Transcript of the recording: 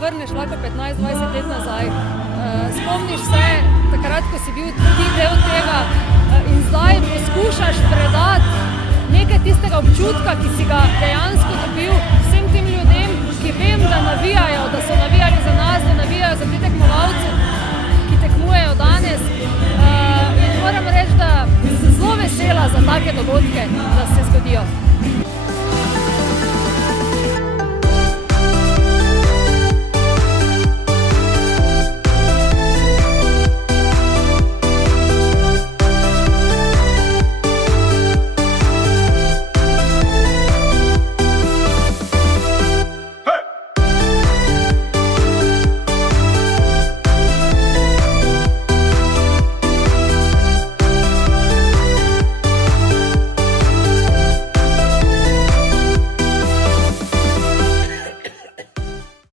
vrneš lahko 15-20 let nazaj. Spomniš se takrat, ko si bil ti del tega in zdaj poskušaš predati nekaj tistega občutka, ki si ga dejansko dobil vsem tem ljudem, ki vem, da navijajo, da so navijali za nas, da navijajo za te tekmovalce, ki tekmujejo danes. In moram reči, da sem zelo vesela za take dogodke, da se zgodijo.